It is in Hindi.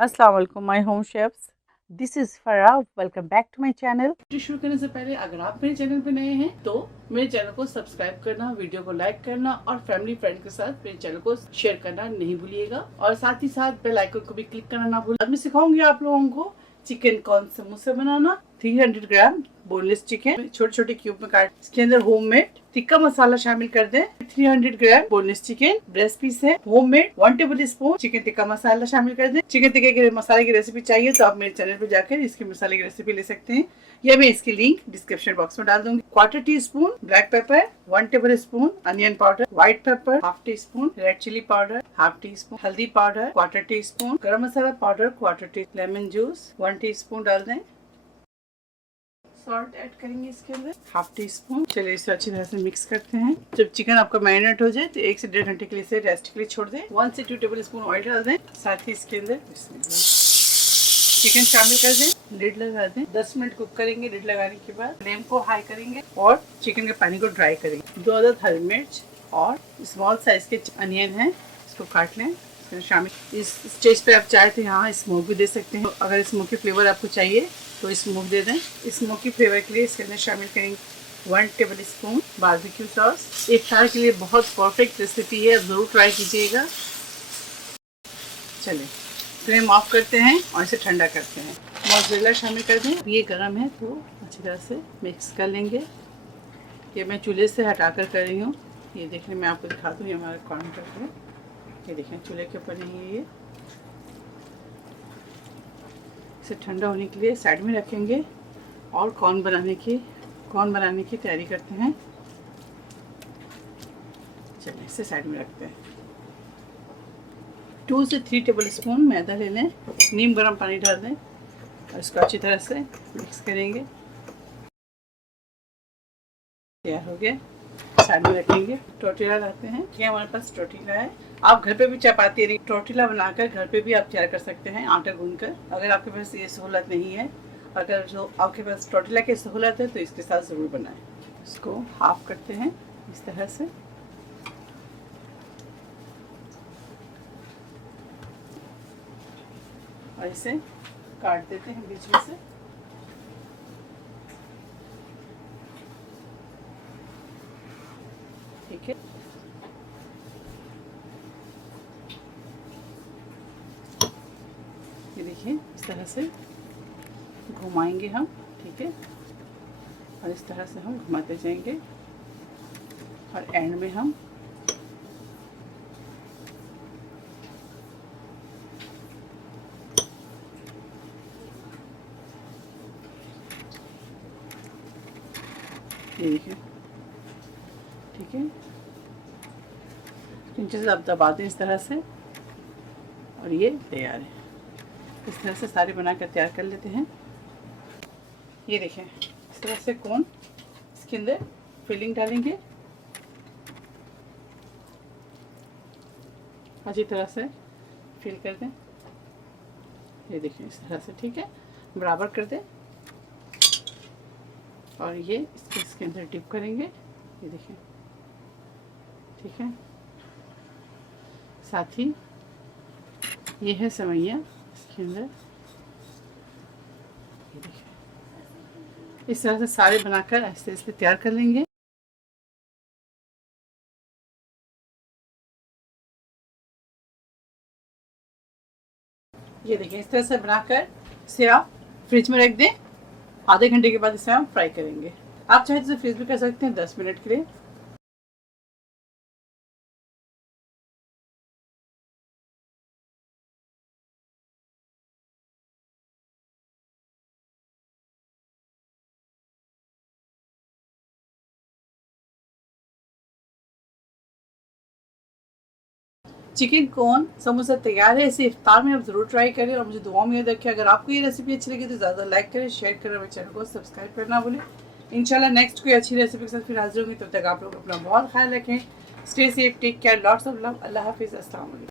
अस्सलाम वालेकुम my home chefs, this is Farah. Welcome back to my channel. शुरू करने से पहले अगर आप मेरे चैनल पे नए हैं तो मेरे चैनल को सब्सक्राइब करना, वीडियो को लाइक करना और फैमिली फ्रेंड के साथ मेरे चैनल को शेयर करना नहीं भूलिएगा और साथ ही साथ बेल आइकन को भी क्लिक करना ना भूलिए। आज मैं सिखाऊंगी आप लोगों को चिकन कॉर्न समोसा बनाना। 300 ग्राम बोनलेस चिकन छोटे छोटे क्यूब में काट, इसके अंदर होममेड टिक्का मसाला शामिल कर दें। 300 gram boneless chicken breast piece है। Homemade 1 tablespoon chicken tikka masala शामिल कर दें। चिकन टिक्के के मसाले की रेसिपी चाहिए तो आप मेरे चैनल पे जाकर इसके मसाले की रेसिपी ले सकते हैं या मैं इसकी लिंक डिस्क्रिप्शन बॉक्स में डाल दूंगी। 1/4 teaspoon black pepper, 1 tablespoon onion powder, white pepper 1/2 teaspoon, red chilli powder 1/2 teaspoon, हल्दी powder 1/4 teaspoon, garam masala powder 1/4 teaspoon, lemon juice 1 teaspoon डाल दें। सॉल्ट ऐड करेंगे इसके अंदर 1/2 टीस्पून। चलिए इसे अच्छी तरह से मिक्स करते हैं। जब चिकन आपका मैरिनेट हो जाए तो 1 से 1.5 घंटे के लिए इसे रेस्ट के लिए छोड़ दें। 1 से 2 टेबल स्पून ऑयल डाल दें, साथ ही इसके अंदर चिकन शामिल कर दें, लिड लगा दें। 10 मिनट कुक करेंगे। लिड लगाने के बाद फ्लेम को हाई करेंगे और चिकन के पानी को ड्राई करेंगे। 2 अदद हरी मिर्च और स्मॉल साइज के अनियन है, इसको काट लें शामिल। इस स्टेज पे आप चाहे तो यहाँ स्मोक भी दे सकते हैं। अगर स्मोकी फ्लेवर आपको चाहिए तो स्मोक दे दें। स्मोकी फ्लेवर के लिए इसके अंदर शामिल करेंगे 1 टेबल स्पून बारबेक्यू सॉस। इफ्तार के लिए बहुत परफेक्ट रेसिपी है, जरूर ट्राई कीजिएगा। चलिए फ्लेम ऑफ करते हैं और इसे ठंडा करते हैं। मोज़रेला शामिल कर दें। ये गर्म है तो अच्छी तरह से मिक्स कर लेंगे। ये मैं चूल्हे से हटा कर रही हूँ। ये देखने मैं आपको दिखा दूँ, ये हमारा कॉर्न करते हैं। ये देखें चूल्हे के ऊपर नहीं है। ये इसे ठंडा होने के लिए साइड में रखेंगे और कॉर्न बनाने की तैयारी करते हैं। चलिए इसे साइड में रखते हैं। 2 से 3 टेबल स्पून मैदा ले लें, नीम गर्म पानी डाल दें और इसको अच्छी तरह से मिक्स करेंगे। तैयार हो गया, साइड में रखेंगे। टोर्टिला लाते हैं। ये हमारे पास टोर्टिला है। आप घर पे भी चपाती टोर्टिला बनाकर घर पे भी आप तैयार कर सकते हैं आटा गूंदकर। अगर आपके पास ये सहूलत नहीं है, अगर जो आपके पास टोर्टिला की सहूलत है तो इसके साथ ज़रूर बनाएं। इसको हाफ करते हैं इस तरह से। और इसे काट देते हैं बीच में से। ठीक है, ये देखिए इस तरह से घुमाएंगे हम। ठीक है, और इस तरह से हम घुमाते जाएंगे और एंड में हम ये देखिए। ठीक है, इंचे से आप दबा दें इस तरह से और ये तैयार है। इस तरह से सारे बनाकर तैयार कर लेते हैं। ये देखें इस तरह से कौन इसके अंदर फिलिंग डालेंगे अच्छी तरह से फिल कर दें। ये देखें इस तरह से। ठीक है, बराबर कर दें और ये इसके अंदर डिप करेंगे। ये देखें। ठीक है, साथ ही ये है सेवइयाँ इसके अंदर। ये देखें इस तरह से सारे बनाकर ऐसे ऐसे तैयार कर लेंगे। ये देखिए इस तरह से बनाकर इसे आप फ्रिज में रख दें। आधे घंटे के बाद इसे हम फ्राई करेंगे। आप चाहे तो फ्रीज भी कर सकते हैं 10 मिनट के लिए। चिकन कॉर्न समोसा तैयार है। इसे इफ्तार में आप जरूर ट्राई करें और मुझे दुआ में याद रखें। अगर आपको ये रेसिपी अच्छी लगी तो ज़्यादा लाइक करें, शेयर करें, मेरे चैनल को सब्सक्राइब करना भूलें। इंशाल्लाह नेक्स्ट कोई अच्छी रेसिपी के साथ फिर हाजिर होंगी। तब तक आप लोग अपना बहुत ख्याल रखें। Stay safe, take care, lots of love. अल्लाह हाफिज़, अस्सलाम वालेकुम।